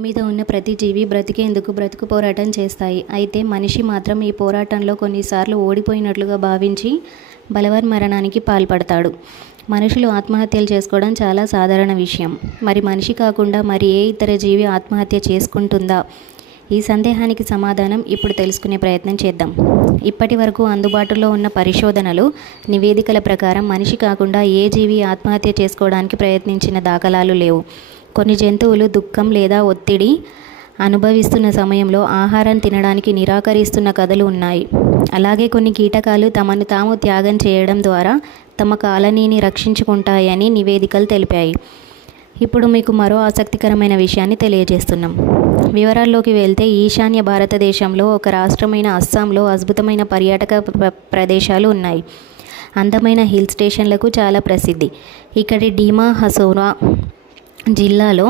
మీద ఉన్న ప్రతి జీవి బ్రతికేందుకు బ్రతుకు పోరాటం చేస్తాయి. అయితే మనిషి మాత్రం ఈ పోరాటంలో కొన్నిసార్లు ఓడిపోయినట్లుగా భావించి బలవన్మరణానికి పాల్పడతాడు. మనుషులు ఆత్మహత్యలు చేసుకోవడం చాలా సాధారణ విషయం. మరి మనిషి కాకుండా మరి ఏ ఇతర జీవి ఆత్మహత్య చేసుకుంటుందా? ఈ సందేహానికి సమాధానం ఇప్పుడు తెలుసుకునే ప్రయత్నం చేద్దాం. ఇప్పటి వరకు అందుబాటులో ఉన్న పరిశోధనలు, నివేదికల ప్రకారం మనిషి కాకుండా ఏ జీవి ఆత్మహత్య చేసుకోవడానికి ప్రయత్నించిన దాఖలాలు లేవు. కొన్ని జంతువులు దుఃఖం లేదా ఒత్తిడి అనుభవిస్తున్న సమయంలో ఆహారం తినడానికి నిరాకరిస్తున్న కథలు ఉన్నాయి. అలాగే కొన్ని కీటకాలు తమను తాము త్యాగం చేయడం ద్వారా తమ కాలనీని రక్షించుకుంటాయని నివేదికలు తెలిపాయి. ఇప్పుడు మీకు మరో ఆసక్తికరమైన విషయాన్ని తెలియజేస్తున్నాం. వివరాల్లోకి వెళ్తే, ఈశాన్య భారతదేశంలో ఒక రాష్ట్రమైన అస్సాంలో అద్భుతమైన పర్యాటక ప్రదేశాలు ఉన్నాయి. అందమైన హిల్ స్టేషన్లకు చాలా ప్రసిద్ధి. ఇక్కడి డీమా హసోరా జిల్లాలో